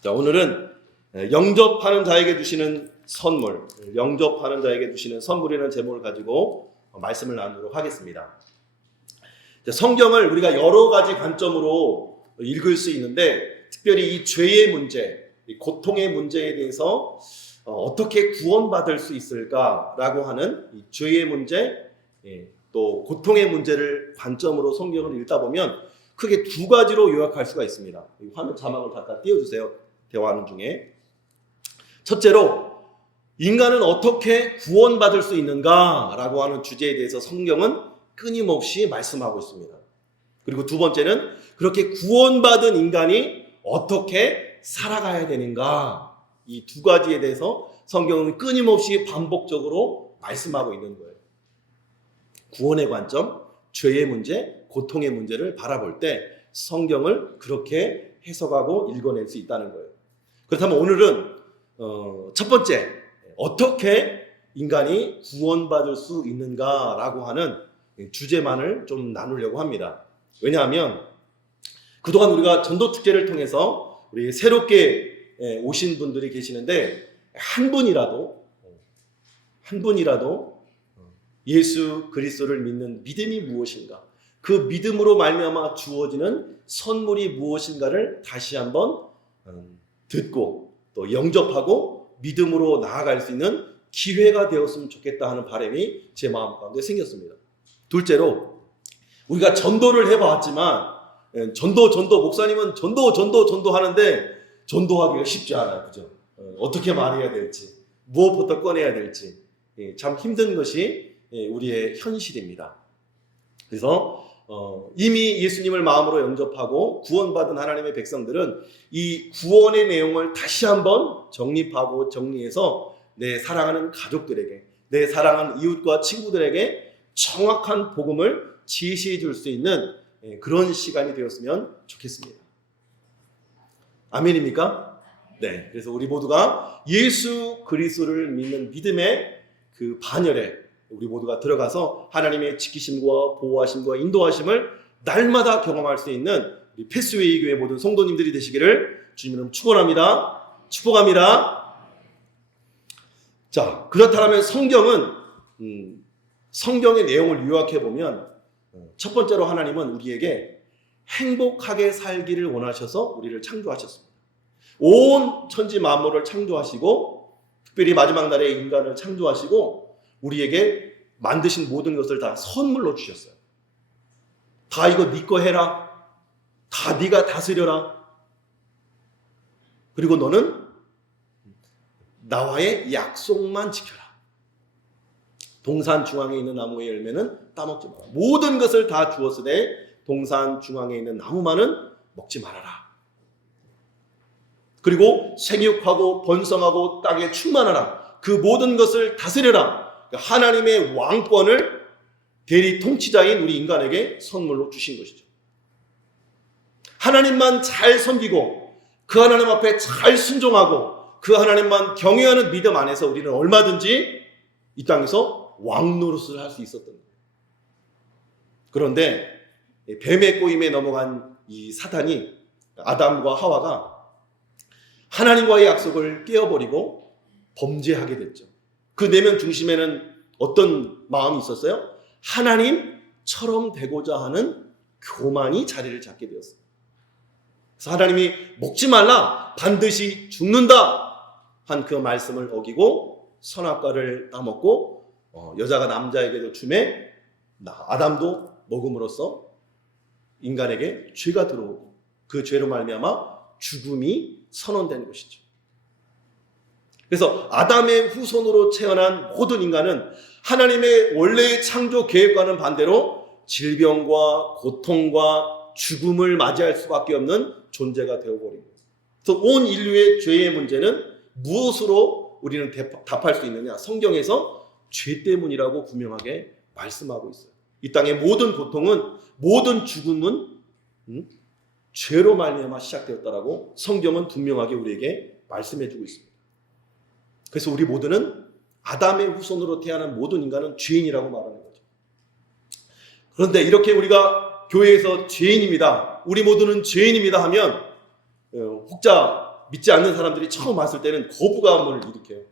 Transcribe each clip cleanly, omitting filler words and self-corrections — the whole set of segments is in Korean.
자, 오늘은 영접하는 자에게 주시는 선물, 영접하는 자에게 주시는 선물이라는 제목을 가지고 말씀을 나누도록 하겠습니다. 성경을 우리가 여러 가지 관점으로 읽을 수 있는데, 특별히 이 죄의 문제, 이 고통의 문제에 대해서 어떻게 구원받을 수 있을까라고 하는 이 죄의 문제, 또 고통의 문제를 관점으로 성경을 읽다 보면 크게 두 가지로 요약할 수가 있습니다. 화면 자막을 잠깐 띄워주세요. 대화하는 중에. 첫째로, 인간은 어떻게 구원받을 수 있는가라고 하는 주제에 대해서 성경은 끊임없이 말씀하고 있습니다. 그리고 두 번째는, 그렇게 구원받은 인간이 어떻게 살아가야 되는가, 이 두 가지에 대해서 성경은 끊임없이 반복적으로 말씀하고 있는 거예요. 구원의 관점, 죄의 문제, 고통의 문제를 바라볼 때 성경을 그렇게 해석하고 읽어낼 수 있다는 거예요. 그렇다면 오늘은 첫 번째, 어떻게 인간이 구원받을 수 있는가라고 하는 주제만을 좀 나누려고 합니다. 왜냐하면 그동안 우리가 전도축제를 통해서 우리 새롭게 오신 분들이 계시는데, 한 분이라도 예수 그리스도를 믿는 믿음이 무엇인가, 그 믿음으로 말미암아 주어지는 선물이 무엇인가를 다시 한번 듣고 또 영접하고 믿음으로 나아갈 수 있는 기회가 되었으면 좋겠다 하는 바람이 제 마음 가운데 생겼습니다. 둘째로, 우리가 전도를 해봤지만 목사님은 전도 하는데 전도하기가 쉽지 않아요. 그죠? 어떻게 말해야 될지, 무엇부터 꺼내야 될지 참 힘든 것이 우리의 현실입니다. 그래서 이미 예수님을 마음으로 영접하고 구원받은 하나님의 백성들은 이 구원의 내용을 다시 한번 정립하고 정리해서 내 사랑하는 가족들에게, 내 사랑하는 이웃과 친구들에게 정확한 복음을 제시해 줄 수 있는 그런 시간이 되었으면 좋겠습니다. 아멘입니까? 네. 그래서 우리 모두가 예수 그리스도를 믿는 믿음의 그 반열에 우리 모두가 들어가서 하나님의 지키심과 보호하심과 인도하심을 날마다 경험할 수 있는 우리 패스웨이 교회 모든 성도님들이 되시기를 주님으로 축원합니다. 축복합니다. 자, 그렇다면 성경의 내용을 요약해 보면, 첫 번째로 하나님은 우리에게 행복하게 살기를 원하셔서 우리를 창조하셨습니다. 온 천지 만물을 창조하시고, 특별히 마지막 날에 인간을 창조하시고 우리에게 만드신 모든 것을 다 선물로 주셨어요. 다 이거 네 거 해라. 다 네가 다스려라. 그리고 너는 나와의 약속만 지켜라. 동산 중앙에 있는 나무의 열매는 따먹지 마라. 모든 것을 다 주었으되 동산 중앙에 있는 나무만은 먹지 말아라. 그리고 생육하고 번성하고 땅에 충만하라. 그 모든 것을 다스려라. 하나님의 왕권을 대리 통치자인 우리 인간에게 선물로 주신 것이죠. 하나님만 잘 섬기고 그 하나님 앞에 잘 순종하고 그 하나님만 경외하는 믿음 안에서 우리는 얼마든지 이 땅에서 왕 노릇을 할 수 있었던 거예요. 그런데 뱀의 꼬임에 넘어간 이 사탄이, 아담과 하와가 하나님과의 약속을 깨어버리고 범죄하게 됐죠. 그 내면 중심에는 어떤 마음이 있었어요? 하나님처럼 되고자 하는 교만이 자리를 잡게 되었어요. 그래서 하나님이 먹지 말라, 반드시 죽는다 한 그 말씀을 어기고 선악과를 따먹고 여자가 남자에게도 주매 아담도 먹음으로써 인간에게 죄가 들어오고 그 죄로 말미암아 죽음이 선언된 것이죠. 그래서 아담의 후손으로 태어난 모든 인간은 하나님의 원래의 창조 계획과는 반대로 질병과 고통과 죽음을 맞이할 수밖에 없는 존재가 되어버린 거예요. 그래서 온 인류의 죄의 문제는 무엇으로 우리는 답할 수 있느냐? 성경에서 죄 때문이라고 분명하게 말씀하고 있어요. 이 땅의 모든 고통은, 모든 죽음은 죄로 말미암아 시작되었다라고 성경은 분명하게 우리에게 말씀해주고 있습니다. 그래서 우리 모두는 아담의 후손으로 태어난 모든 인간은 죄인이라고 말하는 거죠. 그런데 이렇게 우리가 교회에서 죄인입니다, 우리 모두는 죄인입니다 하면 혹자 믿지 않는 사람들이 처음 왔을 때는 거부감을 일으켜요.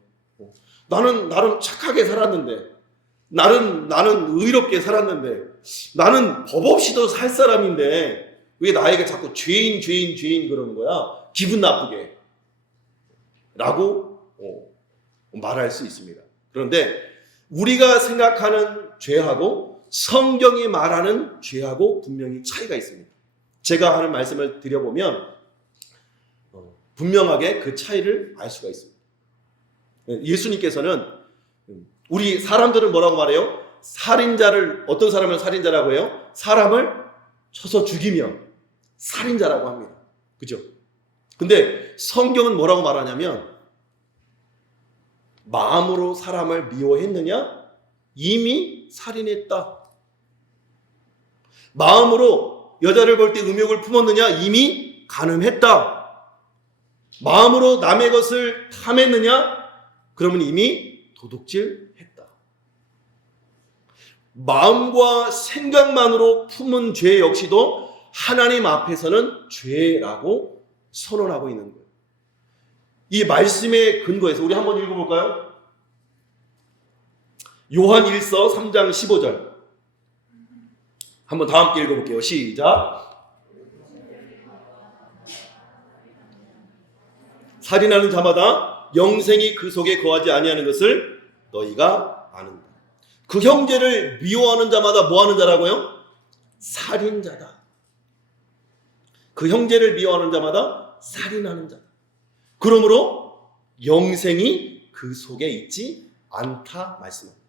나는 나름 착하게 살았는데, 나는 의롭게 살았는데, 나는 법 없이도 살 사람인데 왜 나에게 자꾸 죄인 그러는 거야? 기분 나쁘게 라고 말할 수 있습니다. 그런데 우리가 생각하는 죄하고 성경이 말하는 죄하고 분명히 차이가 있습니다. 제가 하는 말씀을 드려보면 분명하게 그 차이를 알 수가 있습니다. 예수님께서는 우리 사람들은 뭐라고 말해요? 살인자를, 어떤 사람을 살인자라고 해요? 사람을 쳐서 죽이면 살인자라고 합니다. 그죠? 근데 성경은 뭐라고 말하냐면 마음으로 사람을 미워했느냐? 이미 살인했다. 마음으로 여자를 볼 때 음욕을 품었느냐? 이미 간음했다. 마음으로 남의 것을 탐했느냐? 그러면 이미 도둑질했다. 마음과 생각만으로 품은 죄 역시도 하나님 앞에서는 죄라고 선언하고 있는 거예요. 이 말씀의 근거에서 우리 한번 읽어볼까요? 요한 1서 3장 15절 한번 다 함께 읽어볼게요. 시작. 살인하는 자마다 영생이 그 속에 거하지 아니하는 것을 너희가 아는다. 그 형제를 미워하는 자마다 뭐 하는 자라고요? 살인자다. 그 형제를 미워하는 자마다 살인하는 자다. 그러므로 영생이 그 속에 있지 않다 말씀합니다.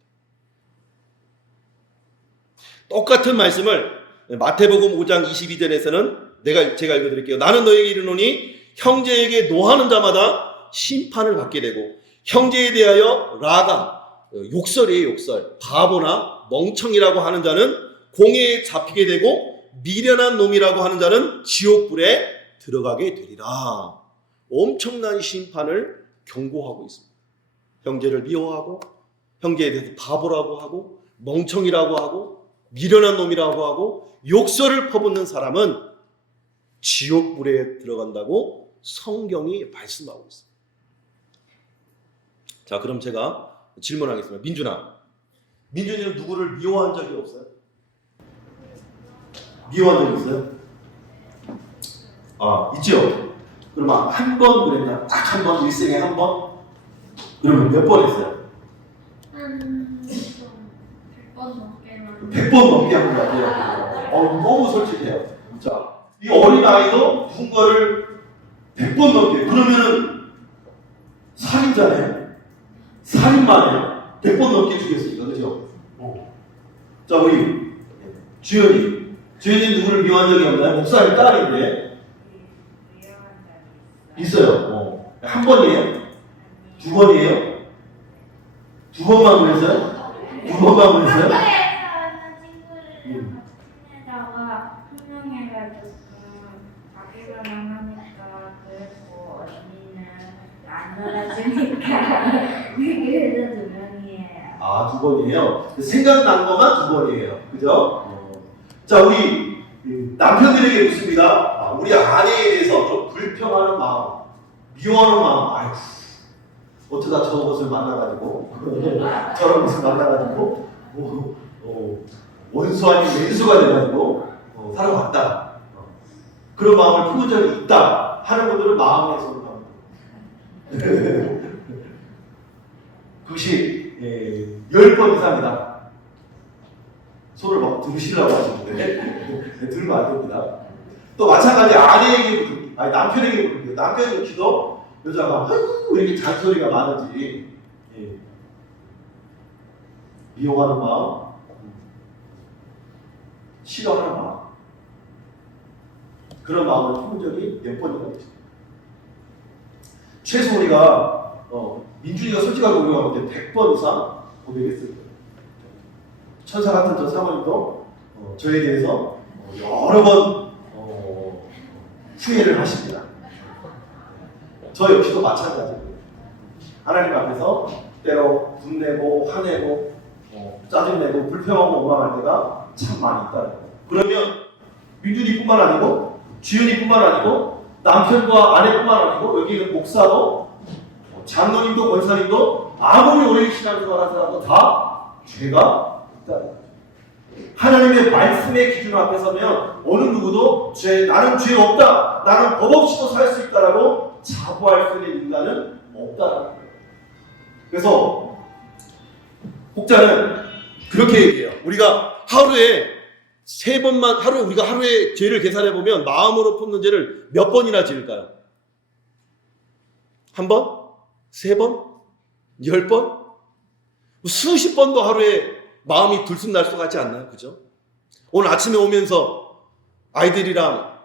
똑같은 말씀을 마태복음 5장 22절에서는 제가 읽어드릴게요. 나는 너에게 이르노니 형제에게 노하는 자마다 심판을 받게 되고 형제에 대하여 라가 욕설이에요. 욕설. 바보나 멍청이라고 하는 자는 공회에 잡히게 되고 미련한 놈이라고 하는 자는 지옥불에 들어가게 되리라. 엄청난 심판을 경고하고 있습니다. 형제를 미워하고 형제에 대해서 바보라고 하고 멍청이라고 하고 미련한 놈이라고 하고 욕설을 퍼붓는 사람은 지옥불에 들어간다고 성경이 말씀하고 있습니다. 자, 그럼 제가 질문하겠습니다. 민준이는 누구를 미워한 적이 없어요? 미워한 적 있어요? 아, 있죠? 그러면 한 번 그랬나? 딱 한 번, 일생에 한 번? 그러면 몇 번 했어요? 100번 넘게 한 것 같아요. 너무 솔직해요. 자, 이 어린아이도 누군가를 100번 넘게, 그러면은 살인자네요. 살인마네요. 100번 넘게 죽였으니까, 그죠? 자, 우리 주연이 누구를 미워한 적이 없나요? 목사님 딸인데. 있어요. 한 번이에요? 두 번이에요? 두 번만 그랬어요? 두 번만 그랬어요? 친구가 투명해가지고 자기가 나가니까 그랬고 언니는 안 놀아주니까 그래서 2명이에요. 아, 두 번이에요? 생각난 것만 두 번이에요. 그죠? 자, 우리 남편들에게 묻습니다. 우리 아내에 대해서 좀 불평하는 마음, 미워하는 마음. 아이고, 어쩌다 저것을 만나가지고 저런 것을 만나가지고 원수 아닌 왼수가 돼가지고 살아왔다. 그런 마음을 품은 적이 있다 하는 분들은 마음의 손을 합니다. 그것이 10번 이상이다. 손을 막 들으시려고 하시는데 들으면 안 됩니다. 또 마찬가지 아내에게도 남편에게도 그렇게 남편이 기도 여자가 아이고 왜 이렇게 잔소리가 많은지 미워하는 마음, 싫어하는 마음, 그런 마음을 품은 적이 몇 번이나 있습니다. 최소 우리가 민준이가 솔직하게 고백할 때 100번 이상 고백했을 거예요. 천사 같은 저 사모님도 저에 대해서 여러 번 후회를 하십니다. 저 역시도 마찬가지예요. 하나님 앞에서 때로 분내고 화내고 짜증내고 불평하고 원망할 때가 참 많이 있다는 거예요. 그러면 민준이뿐만 아니고 주연이뿐만 아니고 남편과 아내뿐만 아니고 여기 있는 목사도 장로님도 권사님도 아무리 오래 신앙생활 한 사람도 다 죄가 있다. 하나님의 말씀의 기준 앞에 서면 어느 누구도 나는 죄 없다, 나는 법 없이도 살 수 있다라고 자부할 수 있는 인간은 없다라는 거예요. 그래서 혹자는 그렇게 얘기해요. 우리가 하루에 우리가 하루에 죄를 계산해 보면 마음으로 품는 죄를 몇 번이나 지을까요? 한 번? 3번? 10번? 수십 번도 하루에 마음이 들쑥날쑥하지 않나요? 그죠? 오늘 아침에 오면서 아이들이랑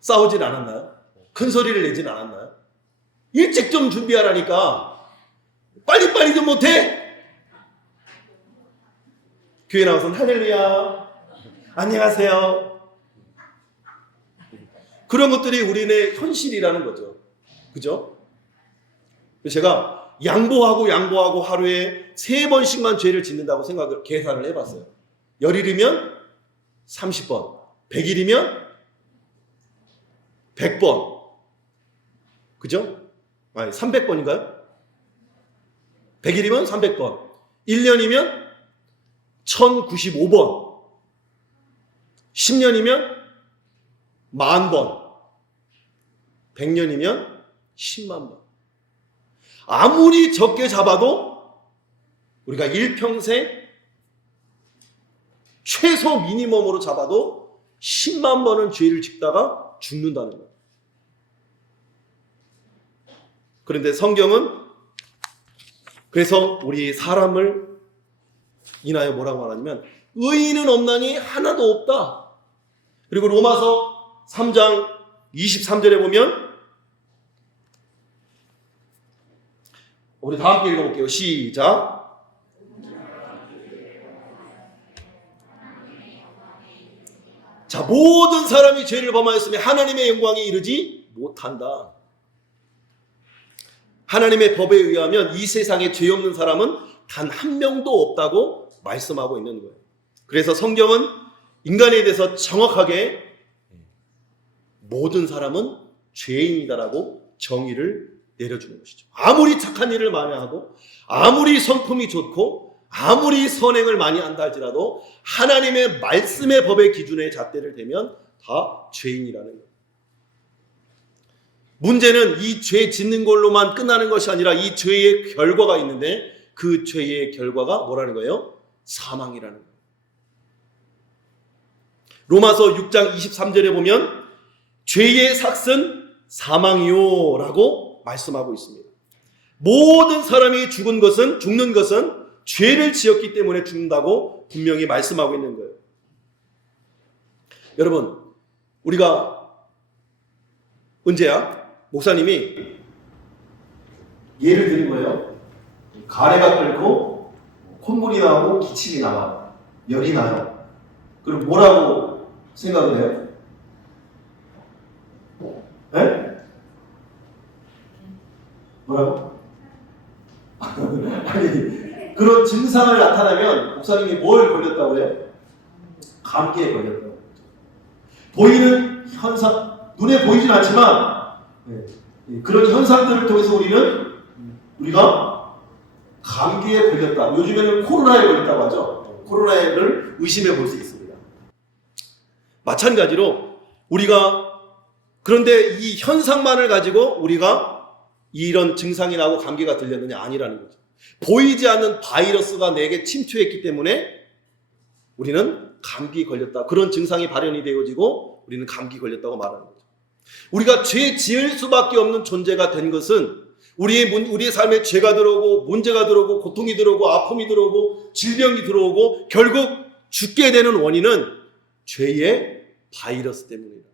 싸우진 않았나요? 큰 소리를 내진 않았나요? 일찍 좀 준비하라니까 빨리빨리 좀 못해? 교회 나와서 할렐루야 안녕하세요. 그런 것들이 우리의 현실이라는 거죠. 그죠? 제가 양보하고 하루에 3번씩만 죄를 짓는다고 계산을 해봤어요. 열일이면 30번, 100일이면 100번. 그죠? 아니, 300번인가요? 100일이면 300번. 1년이면 1095번. 10년이면 10,000번. 100년이면 10만 번. 아무리 적게 잡아도 우리가 일평생 최소 미니멈으로 잡아도 10만 번은 죄를 짓다가 죽는다는 거예요. 그런데 성경은 그래서 우리 사람을 인하여 뭐라고 말하냐면 의인은 없나니 하나도 없다. 그리고 로마서 3장 23절에 보면 우리 다 함께 읽어볼게요. 시작. 자, 모든 사람이 죄를 범하였으며 하나님의 영광에 이르지 못한다. 하나님의 법에 의하면 이 세상에 죄 없는 사람은 단 한 명도 없다고 말씀하고 있는 거예요. 그래서 성경은 인간에 대해서 정확하게 모든 사람은 죄인이다라고 정의를 내려주는 것이죠. 아무리 착한 일을 많이 하고 아무리 성품이 좋고 아무리 선행을 많이 한다 할지라도 하나님의 말씀의 법의 기준에 잣대를 대면 다 죄인이라는 거예요. 문제는 이 죄 짓는 걸로만 끝나는 것이 아니라 이 죄의 결과가 있는데 그 죄의 결과가 뭐라는 거예요? 사망이라는 거예요. 로마서 6장 23절에 보면 죄의 삭은 사망이요 라고 말씀하고 있습니다. 모든 사람이 죽는 것은 죄를 지었기 때문에 죽는다고 분명히 말씀하고 있는 거예요. 여러분, 우리가 은재야 목사님이 예를 드린 거예요. 가래가 끓고 콧물이 나오고 기침이 나와 열이 나요. 그럼 뭐라고 생각을 해요? 네? 뭐라고? 아니, 그런 증상을 나타나면 목사님이 뭘 걸렸다고 해요? 감기에 걸렸다고. 보이는 현상, 눈에 보이진 않지만 그런 현상들을 통해서 우리가 감기에 걸렸다. 요즘에는 코로나에 걸렸다고 하죠. 코로나를 의심해 볼 수 있습니다. 마찬가지로 그런데 이 현상만을 가지고 우리가 이런 증상이 나고 감기가 들렸느냐? 아니라는 거죠. 보이지 않는 바이러스가 내게 침투했기 때문에 우리는 감기 걸렸다. 그런 증상이 발현이 되어지고 우리는 감기 걸렸다고 말하는 거죠. 우리가 죄 지을 수밖에 없는 존재가 된 것은 우리의 삶에 죄가 들어오고 문제가 들어오고 고통이 들어오고 아픔이 들어오고 질병이 들어오고 결국 죽게 되는 원인은 죄의 바이러스 때문이다.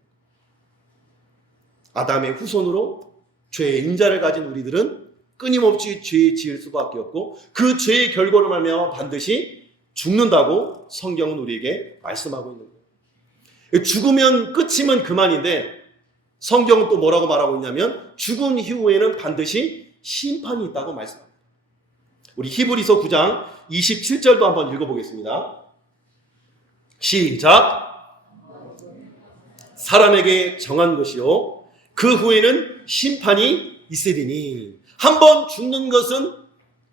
아담의 후손으로 죄의 인자를 가진 우리들은 끊임없이 죄 지을 수밖에 없고 그 죄의 결과로 말미암아 반드시 죽는다고 성경은 우리에게 말씀하고 있는 거예요. 죽으면 끝이면 그만인데 성경은 또 뭐라고 말하고 있냐면 죽은 이후에는 반드시 심판이 있다고 말씀합니다. 우리 히브리서 9장 27절도 한번 읽어보겠습니다. 시작. 사람에게 정한 것이요 그 후에는 심판이 있으리니. 한번 죽는 것은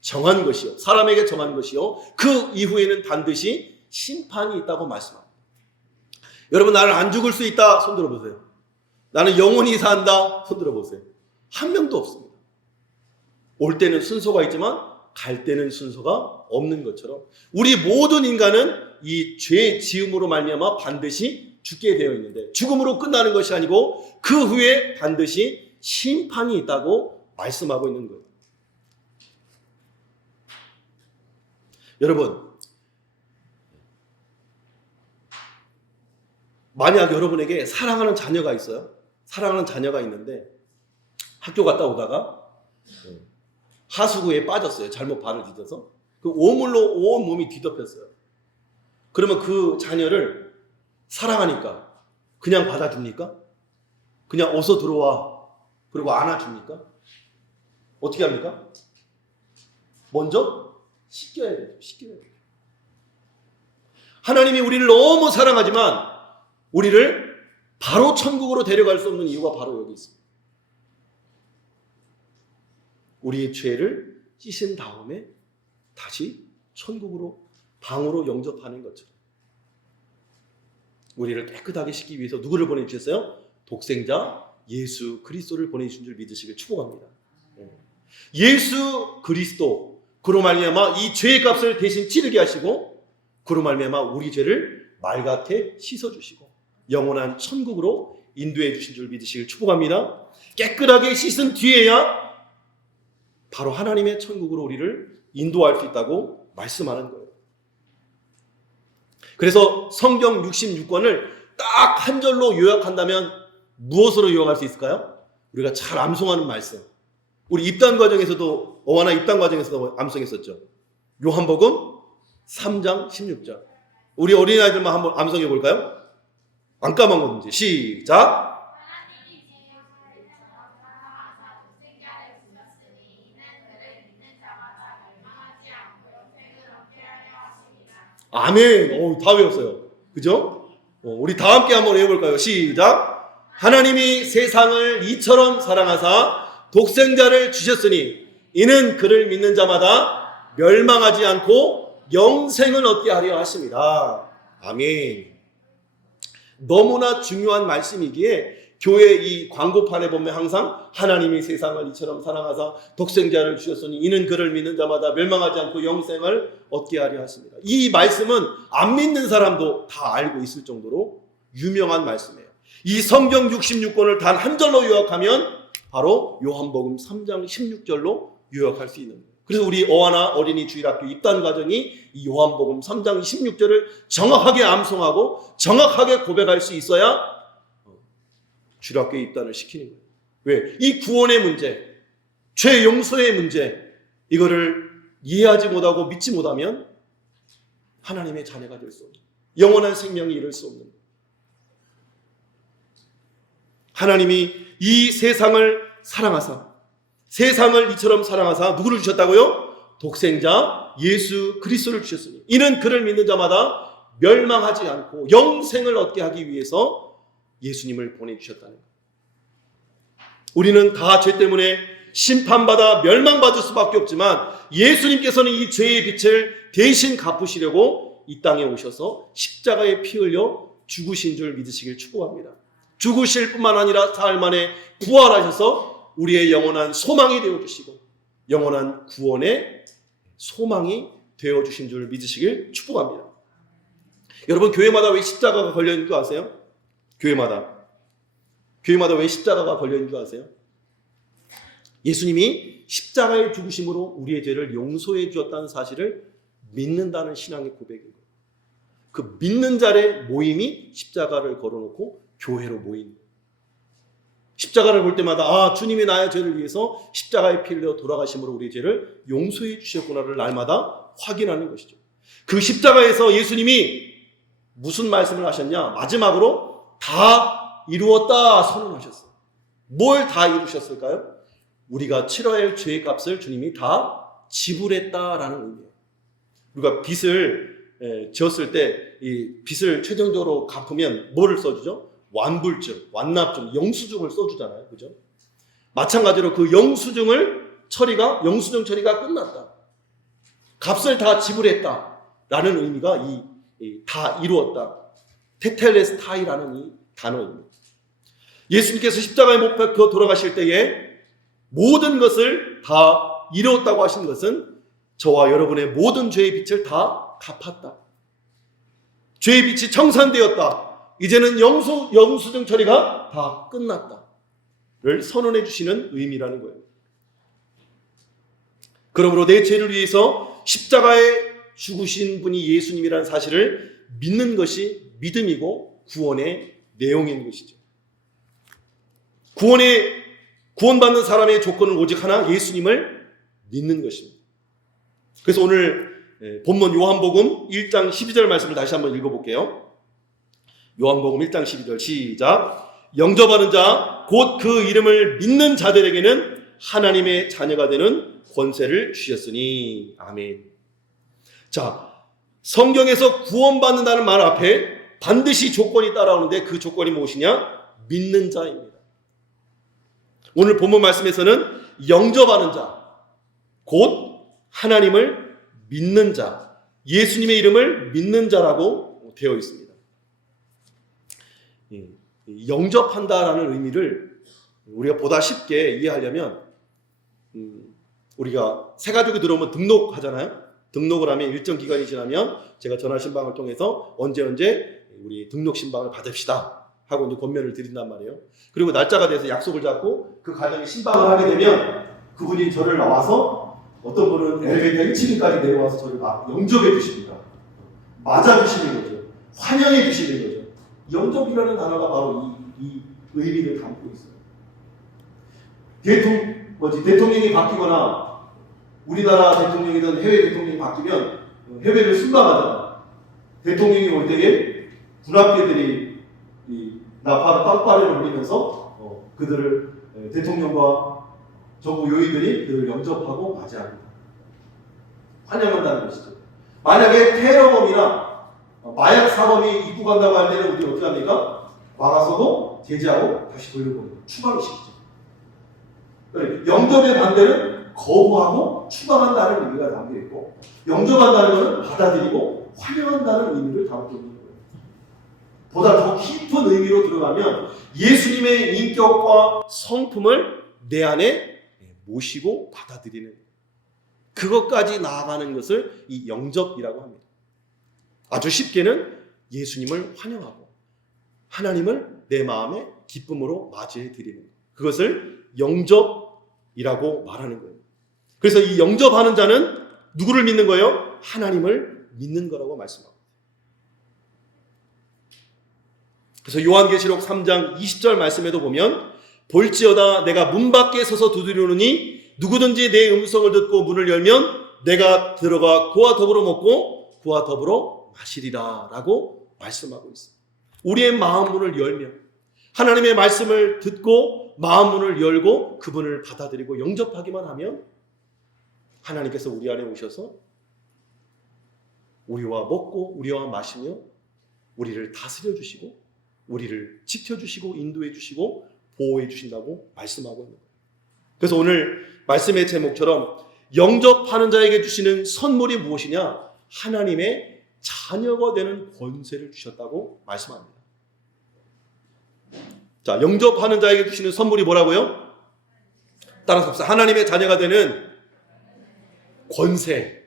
정한 것이요 사람에게 정한 것이요 그 이후에는 반드시 심판이 있다고 말씀합니다. 여러분, 나는 안 죽을 수 있다 손 들어보세요. 나는 영원히 산다 손 들어보세요. 한 명도 없습니다. 올 때는 순서가 있지만 갈 때는 순서가 없는 것처럼 우리 모든 인간은 이 죄 지음으로 말미암아 반드시 죽게 되어 있는데, 죽음으로 끝나는 것이 아니고 그 후에 반드시 심판이 있다고 말씀하고 있는 거예요. 여러분, 만약 여러분에게 사랑하는 자녀가 있어요. 사랑하는 자녀가 있는데 학교 갔다 오다가 하수구에 빠졌어요. 잘못 발을 디뎌서. 그 오물로 온 몸이 뒤덮였어요. 그러면 그 자녀를 사랑하니까 그냥 받아줍니까? 그냥 어서 들어와 그리고 안아줍니까? 어떻게 합니까? 먼저 씻겨야 돼요. 씻겨야 돼요. 하나님이 우리를 너무 사랑하지만 우리를 바로 천국으로 데려갈 수 없는 이유가 바로 여기 있습니다. 우리의 죄를 씻은 다음에 다시 천국으로 방으로 영접하는 것처럼 우리를 깨끗하게 씻기 위해서 누구를 보내주셨어요? 독생자 예수 그리스도를 보내주신 줄 믿으시길 축복합니다. 예수 그리스도, 그로 말미암아 이 죄의 값을 대신 치르게 하시고 그로 말미암아 우리 죄를 말갛게 씻어주시고 영원한 천국으로 인도해 주신 줄 믿으시길 축복합니다. 깨끗하게 씻은 뒤에야 바로 하나님의 천국으로 우리를 인도할 수 있다고 말씀하는 거예요. 그래서 성경 66권을 딱 한 절로 요약한다면 무엇으로 요약할 수 있을까요? 우리가 잘 암송하는 말씀. 우리 입단 과정에서도, 어와나 입단 과정에서도 암송했었죠. 요한복음 3장 16절. 우리 어린아이들만 한번 암송해 볼까요? 안 까먹었는지. 시작. 아멘. 다 외웠어요. 그죠? 우리 다 함께 한번 외워볼까요? 시작. 하나님이 세상을 이처럼 사랑하사 독생자를 주셨으니 이는 그를 믿는 자마다 멸망하지 않고 영생을 얻게 하려 하십니다. 아멘. 너무나 중요한 말씀이기에 교회 이 광고판에 보면 항상 하나님이 세상을 이처럼 사랑하사 독생자를 주셨으니 이는 그를 믿는 자마다 멸망하지 않고 영생을 얻게 하려 하십니다. 이 말씀은 안 믿는 사람도 다 알고 있을 정도로 유명한 말씀이에요. 이 성경 66권을 단 한 절로 요약하면 바로 요한복음 3장 16절로 요약할 수 있는 거예요. 그래서 우리 어와나 어린이 주일학교 입단 과정이 이 요한복음 3장 16절을 정확하게 암송하고 정확하게 고백할 수 있어야 주일학교에 입단을 시키는 거예요. 왜? 이 구원의 문제, 죄 용서의 문제, 이거를 이해하지 못하고 믿지 못하면 하나님의 자녀가 될 수 없는, 영원한 생명이 이룰 수 없는 거예요. 하나님이 이 세상을 사랑하사, 세상을 이처럼 사랑하사 누구를 주셨다고요? 독생자 예수 그리스도를 주셨으니 이는 그를 믿는 자마다 멸망하지 않고 영생을 얻게 하기 위해서 예수님을 보내주셨다는 거예요. 우리는 다 죄 때문에 심판받아 멸망받을 수밖에 없지만 예수님께서는 이 죄의 빛을 대신 갚으시려고 이 땅에 오셔서 십자가에 피 흘려 죽으신 줄 믿으시길 축복합니다. 죽으실 뿐만 아니라 사흘 만에 부활하셔서 우리의 영원한 소망이 되어주시고 영원한 구원의 소망이 되어주신 줄 믿으시길 축복합니다. 여러분, 교회마다 왜 십자가가 걸려있는 줄 아세요? 교회마다 왜 십자가가 걸려있는 줄 아세요? 예수님이 십자가의 죽으심으로 우리의 죄를 용서해 주었다는 사실을 믿는다는 신앙의 고백인 거예요. 그 믿는 자의 모임이 십자가를 걸어놓고 교회로 모인 거예요. 십자가를 볼 때마다 주님이 나의 죄를 위해서 십자가에 피 흘려 돌아가심으로 우리의 죄를 용서해 주셨구나를 날마다 확인하는 것이죠. 그 십자가에서 예수님이 무슨 말씀을 하셨냐? 마지막으로 다 이루었다 선언하셨어요. 뭘 다 이루셨을까요? 우리가 치러야 할 죄의 값을 주님이 다 지불했다라는 의미예요. 우리가 빚을 지었을 때 이 빚을 최종적으로 갚으면 뭐를 써주죠? 완불증, 완납증, 영수증을 써주잖아요. 그죠? 마찬가지로 그 영수증 처리가 끝났다. 값을 다 지불했다. 라는 의미가 다 이루었다. 테텔레스타이라는 이 단어입니다. 예수님께서 십자가에 못 박혀 돌아가실 때에 모든 것을 다 이루었다고 하신 것은 저와 여러분의 모든 죄의 빚을 다 갚았다. 죄의 빚이 청산되었다. 이제는 영수증 처리가 다 끝났다를 선언해 주시는 의미라는 거예요. 그러므로 내 죄를 위해서 십자가에 죽으신 분이 예수님이라는 사실을 믿는 것이 믿음이고 구원의 내용인 것이죠. 구원받는 사람의 조건은 오직 하나, 예수님을 믿는 것입니다. 그래서 오늘 본문 요한복음 1장 12절 말씀을 다시 한번 읽어볼게요. 요한복음 1장 12절 시작. 영접하는 자, 곧 그 이름을 믿는 자들에게는 하나님의 자녀가 되는 권세를 주셨으니. 아멘. 자, 성경에서 구원받는다는 말 앞에 반드시 조건이 따라오는데 그 조건이 무엇이냐? 믿는 자입니다. 오늘 본문 말씀에서는 영접하는 자, 곧 하나님을 믿는 자, 예수님의 이름을 믿는 자라고 되어 있습니다. 영접한다라는 의미를 우리가 보다 쉽게 이해하려면 우리가 새 가족이 들어오면 등록하잖아요. 등록을 하면 일정 기간이 지나면 제가 전화 신방을 통해서 언제 우리 등록 신방을 받읍시다 하고 이제 권면을 드린단 말이에요. 그리고 날짜가 돼서 약속을 잡고 그 가정에 신방을 하게 되면 그분이 저를 나와서 어떤 분은 엘리베이터 1층까지 내려와서 저를 막 영접해 주십니다. 맞아 주시는 거죠. 환영해 주시는 거죠. 영접이라는 단어가 바로 이 의미를 담고 있어요. 대통령이 바뀌거나 우리나라 대통령이든 해외 대통령이 바뀌면 해외를 순방하잖아. 대통령이 올 때에 군악대들이 나팔 빵빠레를 울리면서 그들을 대통령과 정부 요인들이 그들을 영접하고 맞이합니다. 환영한다는 것이죠. 만약에 테러범이나 마약 사범이 입국한다고 할 때는 우리 어떻게 합니까? 막아서도 제지하고 다시 돌려보내고 추방시키죠. 영접의 반대는 거부하고 추방한다는 의미가 담겨 있고, 영접한다는 것은 받아들이고 환영한다는 의미를 담고 있는 거예요. 보다 더 깊은 의미로 들어가면 예수님의 인격과 성품을 내 안에 모시고 받아들이는, 그것까지 나아가는 것을 이 영접이라고 합니다. 아주 쉽게는 예수님을 환영하고 하나님을 내 마음의 기쁨으로 맞이해 드리는, 그것을 영접이라고 말하는 거예요. 그래서 이 영접하는 자는 누구를 믿는 거예요? 하나님을 믿는 거라고 말씀합니다. 그래서 요한계시록 3장 20절 말씀에도 보면 볼지어다 내가 문 밖에 서서 두드리노니 누구든지 내 음성을 듣고 문을 열면 내가 들어가 그와 더불어 먹고 그와 더불어 마시리라 라고 말씀하고 있습니다. 우리의 마음 문을 열면, 하나님의 말씀을 듣고 마음 문을 열고 그분을 받아들이고 영접하기만 하면 하나님께서 우리 안에 오셔서 우리와 먹고 우리와 마시며 우리를 다스려 주시고 우리를 지켜주시고 인도해 주시고 보호해 주신다고 말씀하고 있는 거예요. 그래서 오늘 말씀의 제목처럼 영접하는 자에게 주시는 선물이 무엇이냐? 하나님의 자녀가 되는 권세를 주셨다고 말씀합니다. 자, 영접하는 자에게 주시는 선물이 뭐라고요? 따라서 봅시다. 하나님의 자녀가 되는 권세.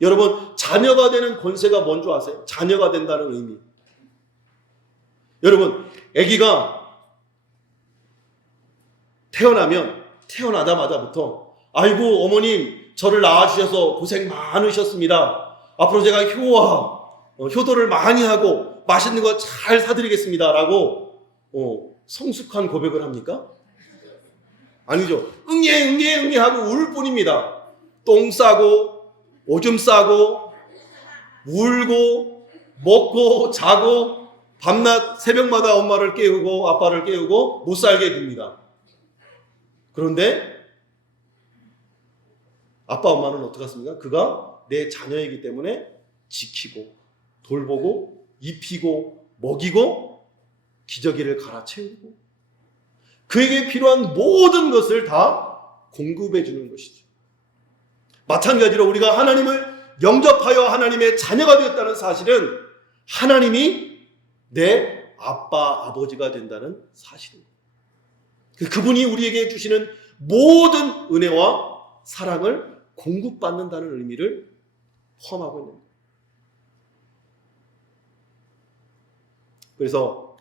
여러분, 자녀가 되는 권세가 뭔 줄 아세요? 자녀가 된다는 의미. 여러분, 아기가 태어나자마자부터 아이고 어머님 저를 낳아주셔서 고생 많으셨습니다. 앞으로 제가 효도를 많이 하고 맛있는 거 잘 사드리겠습니다 라고 성숙한 고백을 합니까? 아니죠. 응애 하고 울 뿐입니다. 똥 싸고 오줌 싸고 울고 먹고 자고 밤낮 새벽마다 엄마를 깨우고 아빠를 깨우고 못 살게 굽니다. 그런데 아빠 엄마는 어떻게 하십니까? 그가 내 자녀이기 때문에 지키고 돌보고 입히고 먹이고 기저귀를 갈아채우고 그에게 필요한 모든 것을 다 공급해 주는 것이죠. 마찬가지로 우리가 하나님을 영접하여 하나님의 자녀가 되었다는 사실은 하나님이 내 아빠, 아버지가 된다는 사실입니다. 그분이 우리에게 주시는 모든 은혜와 사랑을 공급받는다는 의미를 포함하고 있는 거예요. 그래서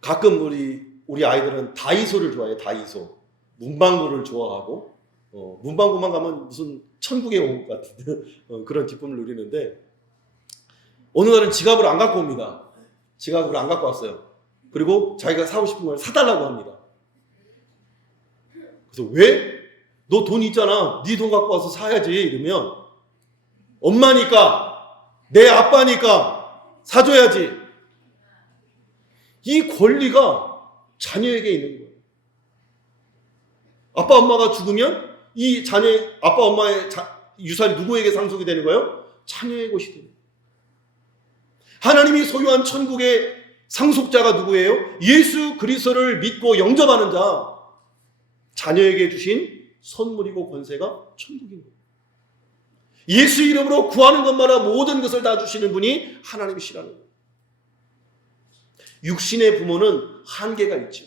가끔 우리 아이들은 다이소를 좋아해요. 다이소. 문방구를 좋아하고 문방구만 가면 무슨 천국에 온 것 같은 그런 기쁨을 누리는데 어느 날은 지갑을 안 갖고 옵니다. 지갑을 안 갖고 왔어요. 그리고 자기가 사고 싶은 걸 사달라고 합니다. 그래서 왜? 너 돈 있잖아. 네 돈 갖고 와서 사야지. 이러면 엄마니까 내 아빠니까 사줘야지. 이 권리가 자녀에게 있는 거예요. 아빠 엄마가 죽으면 이 자녀의 아빠 엄마의 유산이 누구에게 상속이 되는 거예요? 자녀의 것이 되는 거예요. 하나님이 소유한 천국의 상속자가 누구예요? 예수 그리스도를 믿고 영접하는 자. 자녀에게 주신 선물이고 권세가 천국인 거예요. 예수 이름으로 구하는 것마다 모든 것을 다 주시는 분이 하나님이시라는 거예요. 육신의 부모는 한계가 있죠.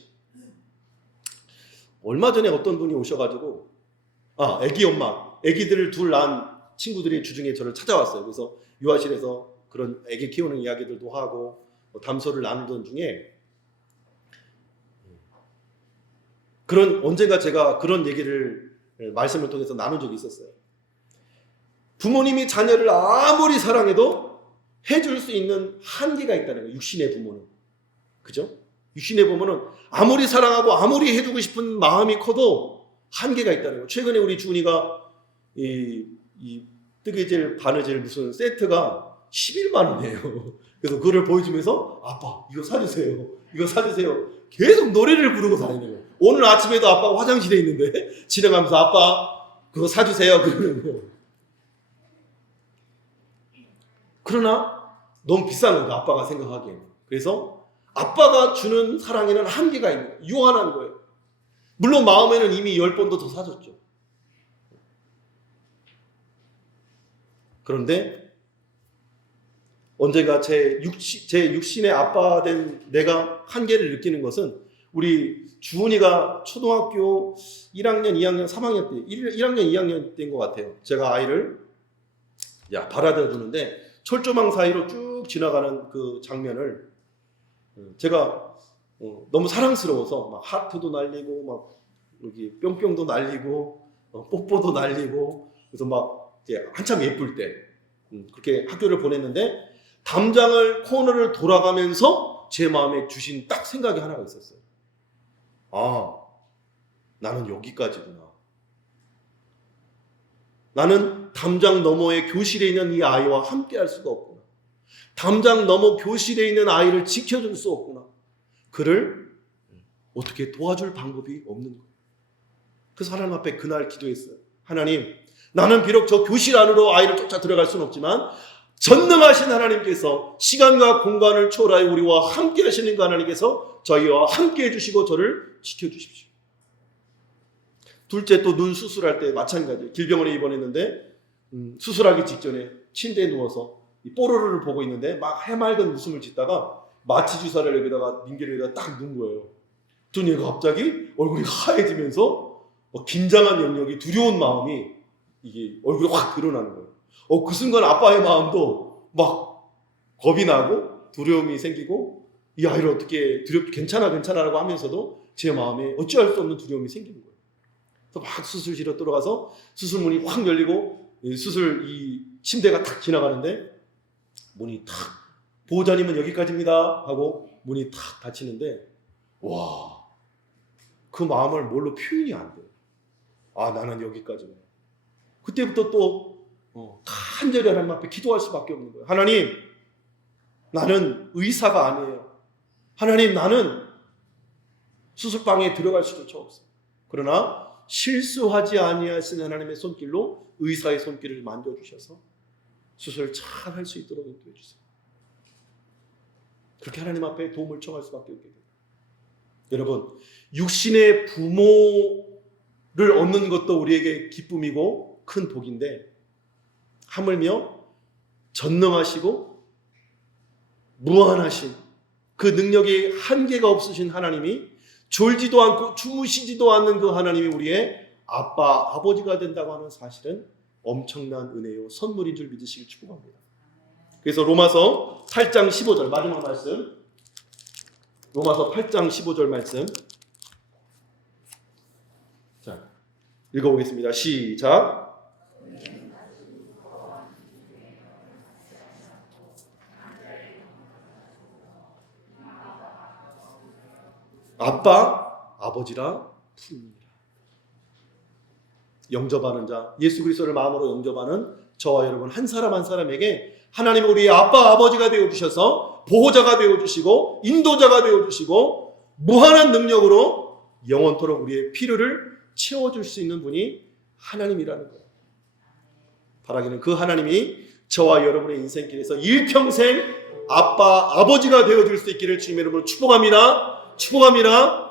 얼마 전에 어떤 분이 오셔가지고 애기 엄마, 애기들을 둘 낳은 친구들이 주중에 저를 찾아왔어요. 그래서 유아실에서 그런 애기 키우는 이야기들도 하고 담소를 나누던 중에 언젠가 제가 그런 얘기를 말씀을 통해서 나눈 적이 있었어요. 부모님이 자녀를 아무리 사랑해도 해줄 수 있는 한계가 있다는 거예요. 육신의 부모는. 그죠? 육신의 부모는 아무리 사랑하고 아무리 해주고 싶은 마음이 커도 한계가 있다는 거예요. 최근에 우리 주은이가 이 뜨개질, 바느질 무슨 세트가 11만 원이에요. 그래서 그거를 보여주면서 아빠 이거 사주세요. 이거 사주세요. 계속 노래를 부르고 다니는 거예요. 오늘 아침에도 아빠가 화장실에 있는데 지나가면서 아빠 그거 사주세요. 그러는 거예요. 그러나 너무 비싼 거예요. 아빠가 생각하기에는. 그래서 아빠가 주는 사랑에는 한계가 있는 거예요. 유한한 거예요. 물론 마음에는 이미 10번도 더 사줬죠. 그런데 언젠가 제 육신의 아빠 된 내가 한계를 느끼는 것은 우리 주은이가 초등학교 1학년, 2학년, 3학년 때 1학년, 2학년 때인 것 같아요. 제가 아이를 바라다 주는데 철조망 사이로 쭉 지나가는 그 장면을 제가 너무 사랑스러워서 막 하트도 날리고 막 여기 뿅뿅도 날리고 뽀뽀도 날리고 그래서 막 이제 한참 예쁠 때 그렇게 학교를 보냈는데 담장을 코너를 돌아가면서 제 마음에 주신 딱 생각이 하나가 있었어요. 나는 여기까지구나. 나는 담장 너머의 교실에 있는 이 아이와 함께 할 수가 없구나. 담장 너머 교실에 있는 아이를 지켜줄 수 없구나. 그를 어떻게 도와줄 방법이 없는 거예요. 그래서 하나님 앞에 그날 기도했어요. 하나님, 나는 비록 저 교실 안으로 아이를 쫓아 들어갈 수는 없지만 전능하신 하나님께서 시간과 공간을 초월하여 우리와 함께 하시는 그 하나님께서 저희와 함께 해주시고 저를 지켜주십시오. 둘째 또 눈 수술할 때 마찬가지. 길병원에 입원했는데 수술하기 직전에 침대에 누워서 이 뽀로로를 보고 있는데 막 해맑은 웃음을 짓다가 마취 주사를 여기다가 민기를 여기다 딱 넣은 거예요. 그랬더니 얘가 갑자기 얼굴이 하얘지면서 긴장한 영역이 두려운 마음이 이게 얼굴에 확 드러나는 거예요. 그 순간 아빠의 마음도 막 겁이 나고 두려움이 생기고 이 아이를 어떻게 괜찮아라고 하면서도 제 마음에 어찌할 수 없는 두려움이 생기는 거예요. 그래서 막 수술실로 들어가서 수술문이 확 열리고 이 침대가 탁 지나가는데 문이 탁 보호자님은 여기까지입니다 하고 문이 탁 닫히는데 와, 그 마음을 뭘로 표현이 안 돼요. 나는 여기까지네. 그때부터 또 간절히 하나님 앞에 기도할 수밖에 없는 거예요. 하나님, 나는 의사가 아니에요. 하나님, 나는 수술방에 들어갈 수조차 없어요. 그러나 실수하지 아니하신 하나님의 손길로 의사의 손길을 만져주셔서 수술을 잘 할 수 있도록 인도해 주세요. 그렇게 하나님 앞에 도움을 청할 수밖에 없게 돼요. 여러분, 육신의 부모를 얻는 것도 우리에게 기쁨이고 큰 복인데, 하물며 전능하시고 무한하신 그 능력이 한계가 없으신 하나님이, 졸지도 않고 주무시지도 않는 그 하나님이 우리의 아빠, 아버지가 된다고 하는 사실은 엄청난 은혜요 선물인 줄 믿으시길 축복합니다. 그래서 로마서 8장 15절 마지막 말씀, 로마서 8장 15절 말씀, 자, 읽어보겠습니다. 시작. 아빠, 아버지라 부릅니다. 영접하는 자, 예수 그리스도를 마음으로 영접하는 저와 여러분 한 사람 한 사람에게 하나님은 우리의 아빠, 아버지가 되어주셔서 보호자가 되어주시고 인도자가 되어주시고 무한한 능력으로 영원토록 우리의 필요를 채워줄 수 있는 분이 하나님이라는 거예요. 바라기는 그 하나님이 저와 여러분의 인생길에서 일평생 아빠, 아버지가 되어줄 수 있기를 주님의 이름으로 축복합니다. 축복합니다.